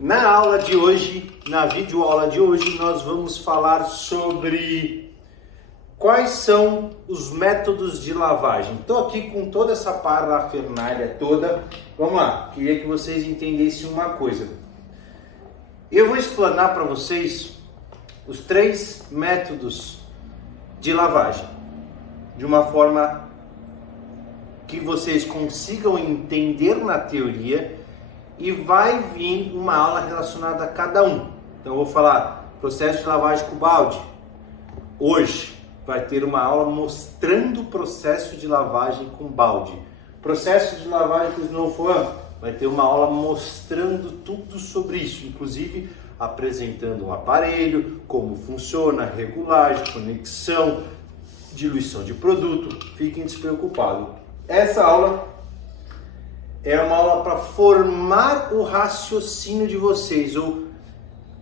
Na aula de hoje, na videoaula de hoje, nós vamos falar sobre quais são os métodos de lavagem. Estou aqui com toda essa parafernália toda. Vamos lá, queria que vocês entendessem uma coisa. Eu vou explanar para vocês os 3 métodos de lavagem, de uma forma que vocês consigam entender na teoria e vai vir uma aula relacionada a cada um. Então eu vou falar processo de lavagem com balde. Hoje vai ter uma aula mostrando o processo de lavagem com balde. Processo de lavagem com Snow Foam, vai ter uma aula mostrando tudo sobre isso, inclusive apresentando o aparelho, como funciona, regulagem, conexão, diluição de produto. Fiquem despreocupados. Essa aula é uma aula para formar o raciocínio de vocês, ou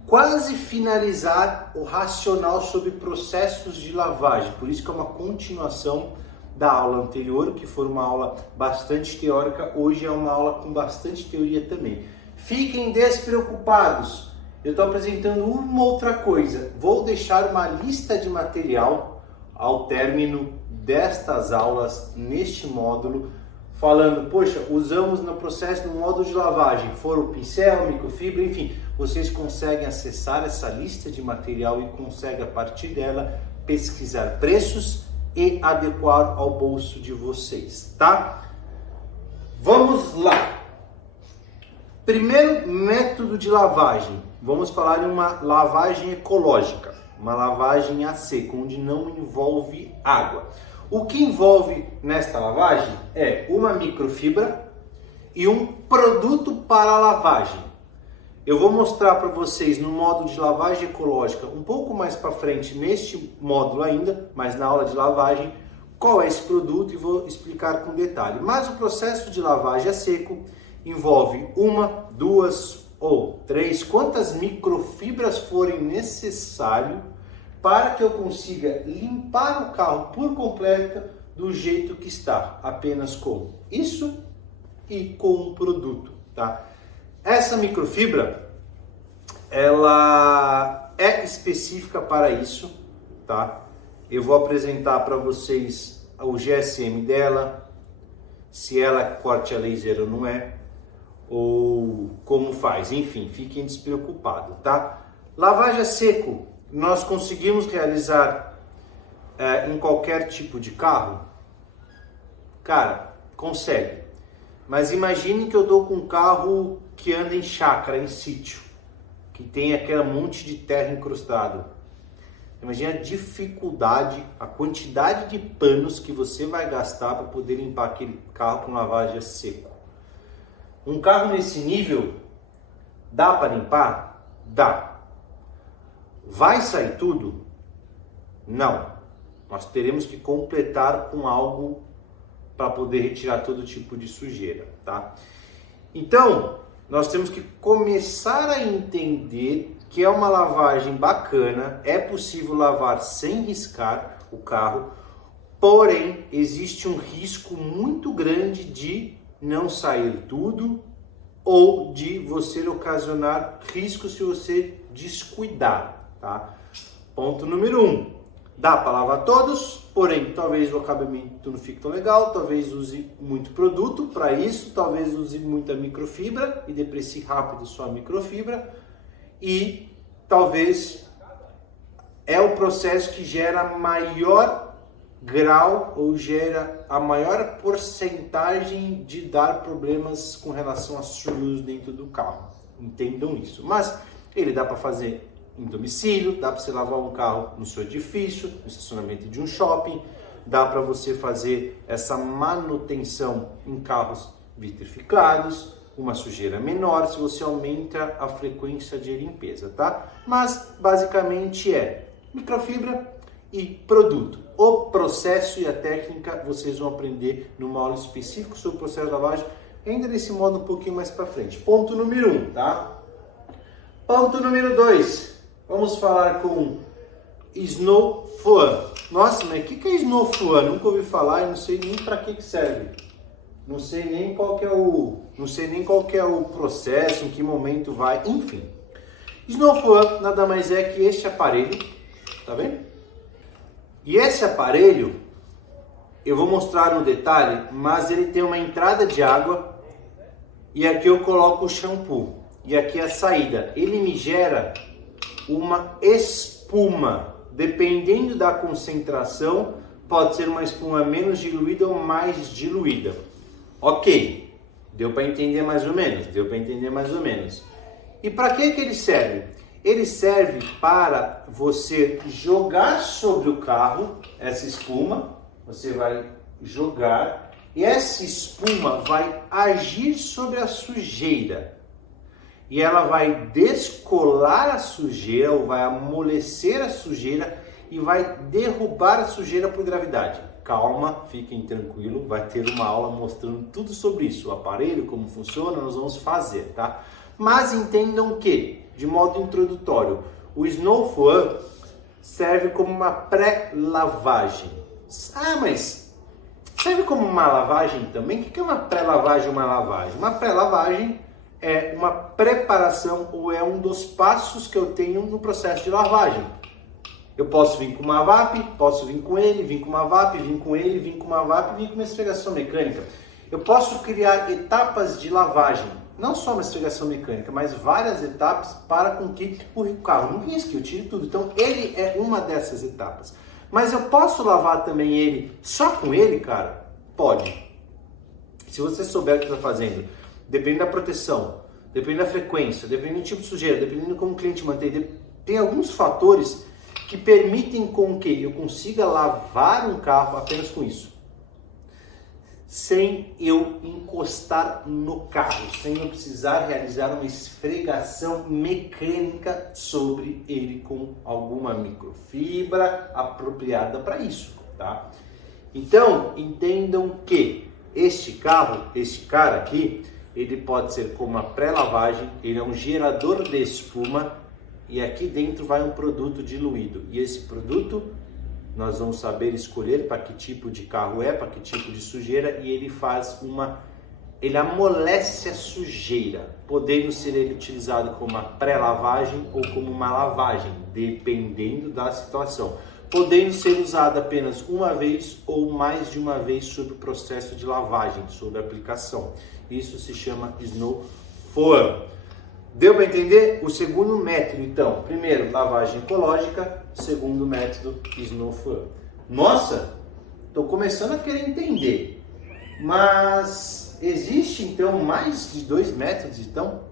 quase finalizar o racional sobre processos de lavagem. Por isso que é uma continuação da aula anterior, que foi uma aula bastante teórica. Hoje é uma aula com bastante teoria também. Fiquem despreocupados. Eu estou apresentando uma outra coisa. Vou deixar uma lista de material ao término destas aulas neste módulo, falando, poxa, usamos no processo no módulo de lavagem, foro pincel, microfibra, enfim, vocês conseguem acessar essa lista de material e conseguem, a partir dela, pesquisar preços e adequar ao bolso de vocês, tá? Vamos lá! Primeiro método de lavagem, vamos falar em uma lavagem ecológica, uma lavagem a seco, onde não envolve água. O que envolve nesta lavagem é uma microfibra e um produto para lavagem. Eu vou mostrar para vocês no módulo de lavagem ecológica um pouco mais para frente neste módulo ainda, mas na aula de lavagem, qual é esse produto e vou explicar com detalhe. Mas o processo de lavagem a seco envolve 1, 2 ou 3, quantas microfibras forem necessário para que eu consiga limpar o carro por completo do jeito que está, apenas com isso e com um produto, tá? Essa microfibra, ela é específica para isso, tá? Eu vou apresentar para vocês o GSM dela, se ela é corte a laser ou não é, ou como faz, enfim, fiquem despreocupados, tá? Lavagem a seco, nós conseguimos realizar em qualquer tipo de carro? Cara, consegue. Mas imagine que eu dou com um carro que anda em chácara, em sítio, que tem aquele monte de terra encrustado. Imagine a dificuldade, a quantidade de panos que você vai gastar para poder limpar aquele carro com lavagem a seco. Um carro nesse nível, dá para limpar? Dá. Vai sair tudo? Não. Nós teremos que completar com algo para poder retirar todo tipo de sujeira, tá? Então, nós temos que começar a entender que é uma lavagem bacana, é possível lavar sem riscar o carro, porém, existe um risco muito grande de não sair tudo ou de você ocasionar risco se você descuidar. Tá? Ponto número 1, dá para lavar todos, porém talvez o acabamento não fique tão legal, talvez use muito produto para isso, talvez use muita microfibra e deprecie rápido sua microfibra, e talvez é o processo que gera maior grau ou gera a maior porcentagem de dar problemas com relação a surus dentro do carro, entendam isso. Mas ele dá para fazer em domicílio, dá para você lavar um carro no seu edifício, no estacionamento de um shopping, dá para você fazer essa manutenção em carros vitrificados, uma sujeira menor, se você aumenta a frequência de limpeza, tá? Mas basicamente é microfibra e produto. O processo e a técnica vocês vão aprender numa aula específica sobre o processo de lavagem, ainda nesse modo um pouquinho mais para frente. Ponto número 1, tá? Ponto número 2. Vamos falar com Snow Foam. Nossa, mas o que é Snow Foam? Nunca ouvi falar e não sei nem para que serve. não sei nem qual que é o processo, em que momento vai, enfim. Snow Fun nada mais é que este aparelho, tá vendo? E esse aparelho, eu vou mostrar no detalhe, mas ele tem uma entrada de água e aqui eu coloco o shampoo e aqui a saída. Ele me gera uma espuma, dependendo da concentração, pode ser uma espuma menos diluída ou mais diluída. Ok, deu para entender mais ou menos, E para que ele serve? Ele serve para você jogar sobre o carro essa espuma, você vai jogar e essa espuma vai agir sobre a sujeira. E ela vai descolar a sujeira ou vai amolecer a sujeira e vai derrubar a sujeira por gravidade. Calma, fiquem tranquilos, vai ter uma aula mostrando tudo sobre isso, o aparelho, como funciona, nós vamos fazer, tá? Mas entendam que, de modo introdutório, o Snow Fun serve como uma pré-lavagem. Ah, mas serve como uma lavagem também? O que é uma pré-lavagem e uma lavagem? Uma pré-lavagem é uma preparação ou é um dos passos que eu tenho no processo de lavagem. Eu posso vir com uma VAP, posso vir com ele, vir com uma VAP, vir com ele, vir com uma VAP, vir com uma esfregação mecânica. Eu posso criar etapas de lavagem, não só uma esfregação mecânica, mas várias etapas para com que o carro não risque, eu tire tudo. Então ele é uma dessas etapas. Mas eu posso lavar também ele só com ele, cara? Pode. Se você souber o que está fazendo, depende da proteção, depende da frequência, depende do tipo de sujeira, dependendo de como o cliente mantém, tem alguns fatores que permitem com que eu consiga lavar um carro apenas com isso. Sem eu encostar no carro, sem eu precisar realizar uma esfregação mecânica sobre ele com alguma microfibra apropriada para isso, tá? Então, entendam que este cara aqui, ele pode ser como uma pré-lavagem, ele é um gerador de espuma e aqui dentro vai um produto diluído. E esse produto nós vamos saber escolher para que tipo de carro é, para que tipo de sujeira, e ele amolece a sujeira, podendo ser ele utilizado como uma pré-lavagem ou como uma lavagem, dependendo da situação. Podendo ser usado apenas uma vez ou mais de uma vez sobre o processo de lavagem, sobre a aplicação. Isso se chama Snow Fun. Deu para entender? O segundo método, então, primeiro, lavagem ecológica, segundo método, Snow Fun. Nossa, estou começando a querer entender, mas existe então mais de 2 métodos? Então,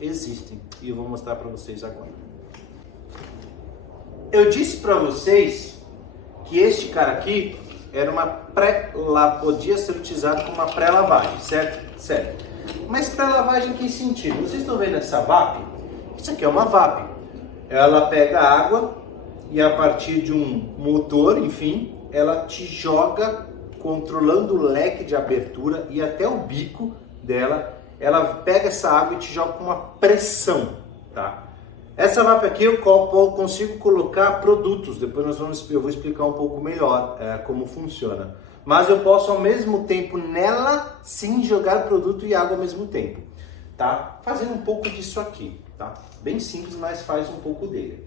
existem, e eu vou mostrar para vocês agora. Eu disse para vocês que este cara aqui era uma podia ser utilizado como uma pré-lavagem, certo? Certo. Mas pré-lavagem em que sentido? Vocês estão vendo essa VAP? Isso aqui é uma VAP. Ela pega água e a partir de um motor, enfim, ela te joga, controlando o leque de abertura e até o bico dela, ela pega essa água e te joga com uma pressão, tá? Essa VAP aqui eu consigo colocar produtos, depois eu vou explicar um pouco melhor como funciona. Mas eu posso ao mesmo tempo nela sim jogar produto e água ao mesmo tempo, tá? Fazendo um pouco disso aqui, tá? Bem simples, mas faz um pouco dele.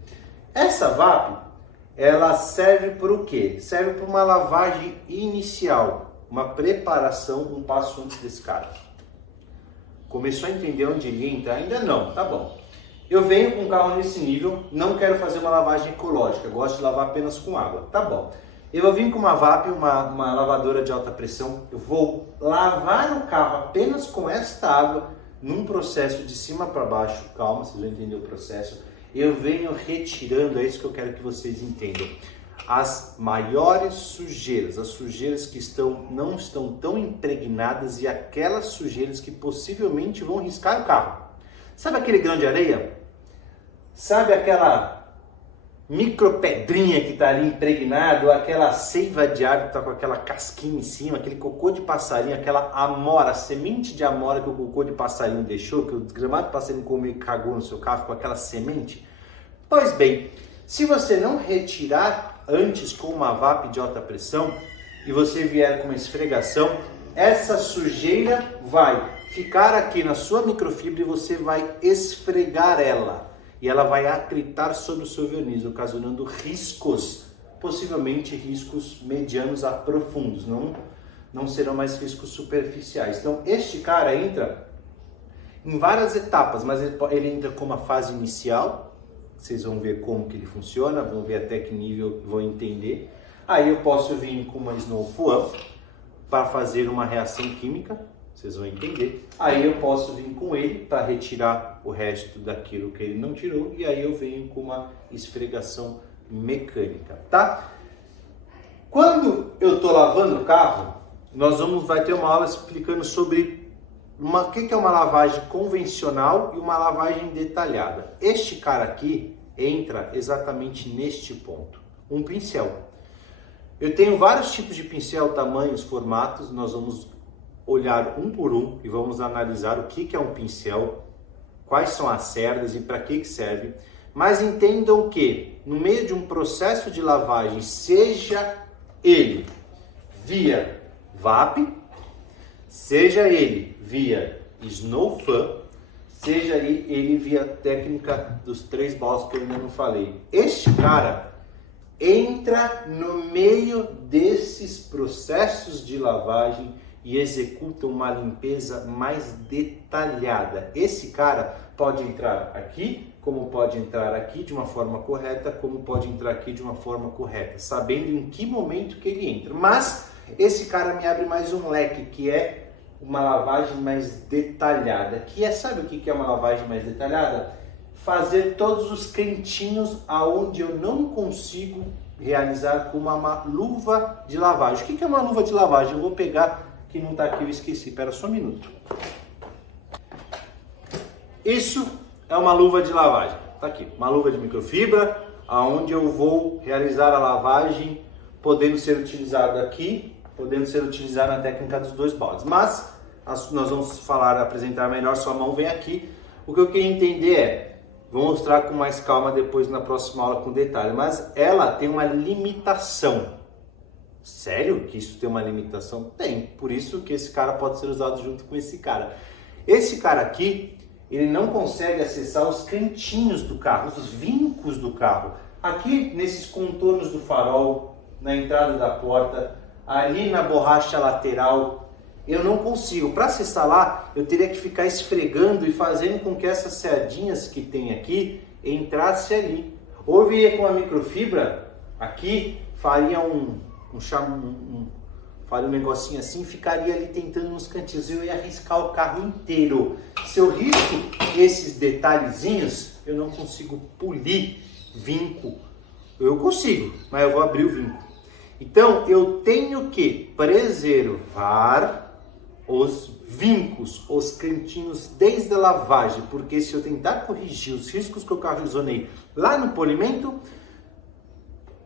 Essa VAP, ela serve para o quê? Serve para uma lavagem inicial, uma preparação, um passo antes desse cara. Começou a entender onde ele entra? Ainda não, tá bom. Eu venho com um carro nesse nível, não quero fazer uma lavagem ecológica, gosto de lavar apenas com água, tá bom. Eu vou vir com uma VAP, uma lavadora de alta pressão, eu vou lavar o carro apenas com esta água, num processo de cima para baixo, calma, vocês vão entender o processo. Eu venho retirando, é isso que eu quero que vocês entendam, as maiores sujeiras, as sujeiras que não estão tão impregnadas e aquelas sujeiras que possivelmente vão riscar o carro. Sabe aquele grão de areia? Sabe aquela micropedrinha que está ali impregnado, aquela seiva de árvore que está com aquela casquinha em cima, aquele cocô de passarinho, aquela amora, semente de amora que o cocô de passarinho deixou, que o desgramado de passarinho comeu e cagou no seu carro com aquela semente? Pois bem, se você não retirar antes com uma VAP de alta pressão e você vier com uma esfregação, essa sujeira vai ficar aqui na sua microfibra e você vai esfregar ela. E ela vai atritar sobre o seu verniz, ocasionando riscos, possivelmente riscos medianos a profundos, não serão mais riscos superficiais. Então, este cara entra em várias etapas, mas ele entra como a fase inicial. Vocês vão ver como que ele funciona, vão ver até que nível vão entender. Aí eu posso vir com uma Snow Foam para fazer uma reação química, vocês vão entender. Aí eu posso vir com ele para retirar o resto daquilo que ele não tirou, e aí eu venho com uma esfregação mecânica, tá? Quando eu estou lavando o carro, vai ter uma aula explicando sobre o que é uma lavagem convencional e uma lavagem detalhada. Este cara aqui entra exatamente neste ponto, um pincel. Eu tenho vários tipos de pincel, tamanhos, formatos, nós vamos olhar um por um e vamos analisar o que é um pincel, quais são as cerdas e para que serve. Mas entendam que no meio de um processo de lavagem, seja ele via VAP, seja ele via Snow Foam, seja ele via técnica dos 3 balls que eu ainda não falei, este cara entra no meio desses processos de lavagem e executa uma limpeza mais detalhada. Esse cara pode entrar aqui, como pode entrar aqui de uma forma correta, como pode entrar aqui de uma forma correta, sabendo em que momento que ele entra. Mas esse cara me abre mais um leque, que é uma lavagem mais detalhada. Sabe o que é uma lavagem mais detalhada? Fazer todos os cantinhos aonde eu não consigo realizar com uma luva de lavagem. O que é uma luva de lavagem? Eu vou pegar, que não está aqui, eu esqueci, espera só um minuto. Isso é uma luva de lavagem, tá aqui, uma luva de microfibra, aonde eu vou realizar a lavagem, podendo ser utilizado aqui, podendo ser utilizado na técnica dos 2 baldes. Mas nós vamos apresentar melhor, sua mão vem aqui. O que eu queria entender vou mostrar com mais calma depois na próxima aula com detalhe, mas ela tem uma limitação. Sério que isso tem uma limitação? Tem, por isso que esse cara pode ser usado junto com esse cara. Esse cara aqui, ele não consegue acessar os cantinhos do carro, os vincos do carro. Aqui nesses contornos do farol, na entrada da porta, ali na borracha lateral, eu não consigo. Para acessar lá, eu teria que ficar esfregando e fazendo com que essas sardinhas que tem aqui entrasse ali. Ou eu viria com a microfibra aqui, faria faria um negocinho assim, ficaria ali tentando nos cantinhos, eu ia riscar o carro inteiro. Se eu risco esses detalhezinhos, eu não consigo polir vinco. Eu consigo, mas eu vou abrir o vinco. Então, eu tenho que preservar os vincos, os cantinhos desde a lavagem, porque se eu tentar corrigir os riscos que eu ocasionei lá no polimento,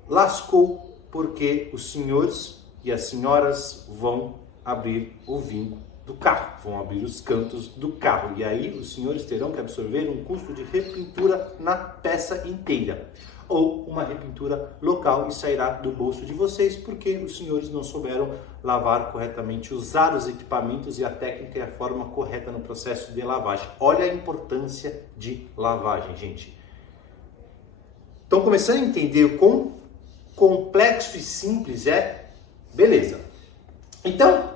lascou, porque os senhores e as senhoras vão abrir o vinco do carro, vão abrir os cantos do carro, e aí os senhores terão que absorver um custo de repintura na peça inteira, ou uma repintura local, e sairá do bolso de vocês, porque os senhores não souberam lavar corretamente, usar os equipamentos e a técnica e a forma correta no processo de lavagem. Olha a importância de lavagem, gente. Estão começando a entender o quão complexo e simples é? Beleza. Então,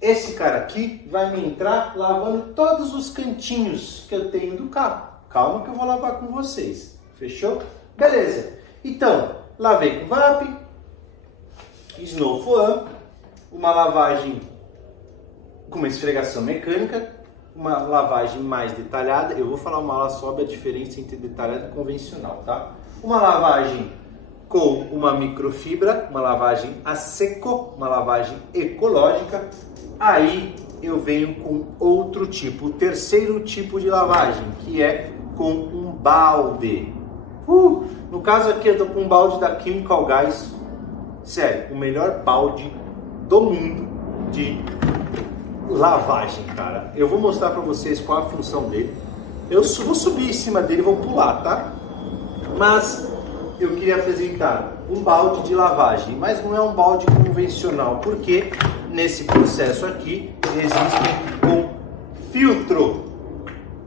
esse cara aqui vai me entrar lavando todos os cantinhos que eu tenho do carro. Calma que eu vou lavar com vocês. Fechou? Beleza. Então, lavei com VAP, Snow Foam, uma lavagem com uma esfregação mecânica, uma lavagem mais detalhada. Eu vou falar uma aula sobre a diferença entre detalhada e convencional, tá? Uma lavagem com uma microfibra, uma lavagem a seco, uma lavagem ecológica. Aí eu venho com outro tipo, o terceiro tipo de lavagem, que é com um balde. No caso aqui eu tô com um balde da Chemical Guys. Sério, o melhor balde do mundo de lavagem, cara. Eu vou mostrar pra vocês qual a função dele. Eu vou subir em cima dele e vou pular, tá? Mas eu queria apresentar um balde de lavagem, mas não é um balde convencional, porque nesse processo aqui existe um filtro.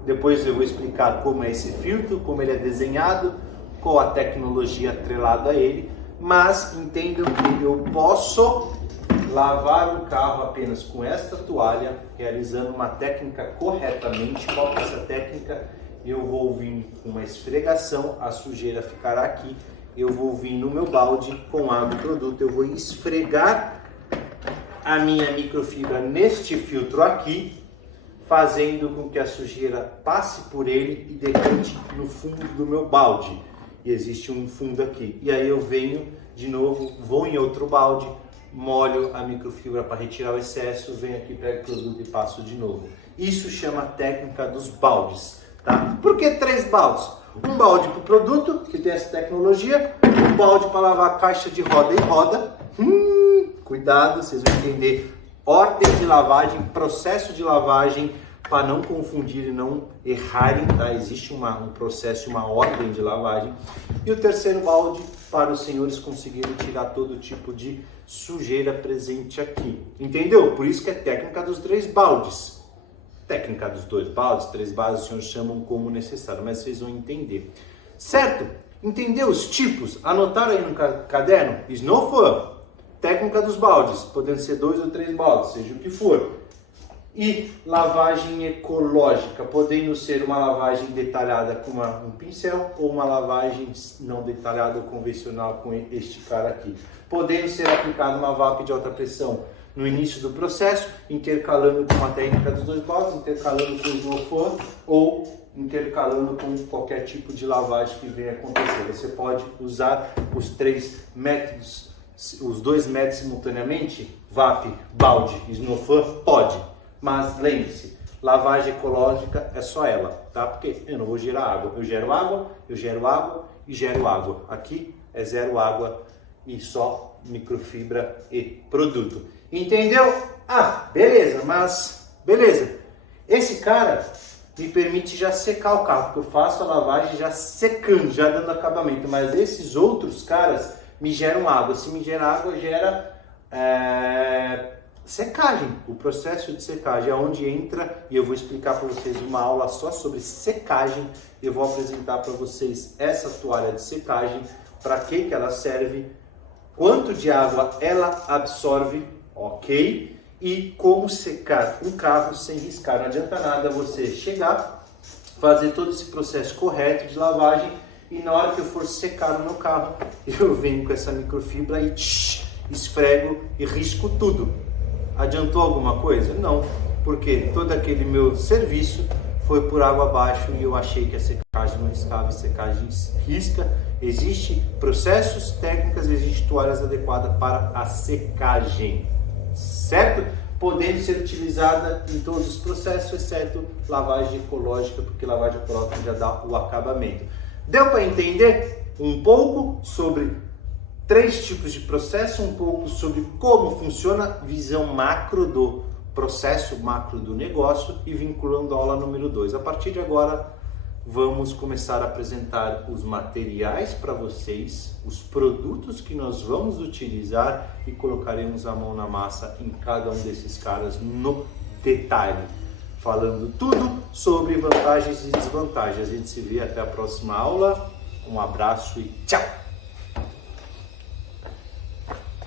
Depois eu vou explicar como é esse filtro, como ele é desenhado, qual a tecnologia atrelada a ele, mas entendam que eu posso lavar o carro apenas com esta toalha, realizando uma técnica corretamente. Qual que é essa técnica? Eu vou vir com uma esfregação, a sujeira ficará aqui, eu vou vir no meu balde com água e produto, eu vou esfregar a minha microfibra neste filtro aqui, fazendo com que a sujeira passe por ele e decante no fundo do meu balde. E existe um fundo aqui. E aí eu venho de novo, vou em outro balde, molho a microfibra para retirar o excesso, venho aqui, pego o produto e passo de novo. Isso chama técnica dos baldes, tá? Por que 3 baldes? Um balde para o produto, que tem essa tecnologia, um balde para lavar a caixa de roda em roda. Cuidado, vocês vão entender ordem de lavagem, processo de lavagem, para não confundir e não errarem, tá? Existe um processo, uma ordem de lavagem. E o terceiro balde para os senhores conseguirem tirar todo tipo de sujeira presente aqui. Entendeu? Por isso que é técnica dos 3 baldes. Técnica dos 2 baldes, 3 baldes, os senhores chamam como necessário, mas vocês vão entender. Certo? Entendeu os tipos? Anotaram aí no caderno? Snowfall. Técnica dos baldes, podendo ser 2 ou 3 baldes, seja o que for. E lavagem ecológica, podendo ser uma lavagem detalhada com um pincel ou uma lavagem não detalhada ou convencional com este cara aqui. Podendo ser aplicada uma VAP de alta pressão no início do processo, intercalando com a técnica dos 2 baldes, intercalando com o Snowfall ou intercalando com qualquer tipo de lavagem que venha acontecer. Você pode usar os 3 métodos, os 2 métodos simultaneamente, VAP, balde e Snowfall, pode. Mas lembre-se, lavagem ecológica é só ela, tá? Porque eu não vou gerar água, eu gero água, eu gero água e gero água. Aqui é 0 água e só microfibra e produto. Entendeu? Ah, beleza, mas beleza. Esse cara me permite já secar o carro, porque eu faço a lavagem já secando, já dando acabamento. Mas esses outros caras me geram água. Se me gera água, gera secagem. O processo de secagem é onde entra, e eu vou explicar para vocês uma aula só sobre secagem. Eu vou apresentar para vocês essa toalha de secagem, para que ela serve, quanto de água ela absorve, ok? E como secar um carro sem riscar. Não adianta nada você chegar, fazer todo esse processo correto de lavagem e na hora que eu for secar o meu carro, eu venho com essa microfibra e esfrego e risco tudo. Adiantou alguma coisa? Não, porque todo aquele meu serviço foi por água abaixo e eu achei que a secagem não riscava, a secagem risca. Existem processos, técnicas, existem toalhas adequadas para a secagem, certo? Podendo ser utilizada em todos os processos, exceto lavagem ecológica, porque lavagem ecológica já dá o acabamento. Deu para entender um pouco sobre 3 tipos de processo, um pouco sobre como funciona a visão macro do processo, macro do negócio, e vinculando a aula número 2. A partir de agora, vamos começar a apresentar os materiais para vocês, os produtos que nós vamos utilizar e colocaremos a mão na massa em cada um desses caras no detalhe, falando tudo sobre vantagens e desvantagens. A gente se vê até a próxima aula. Um abraço e tchau!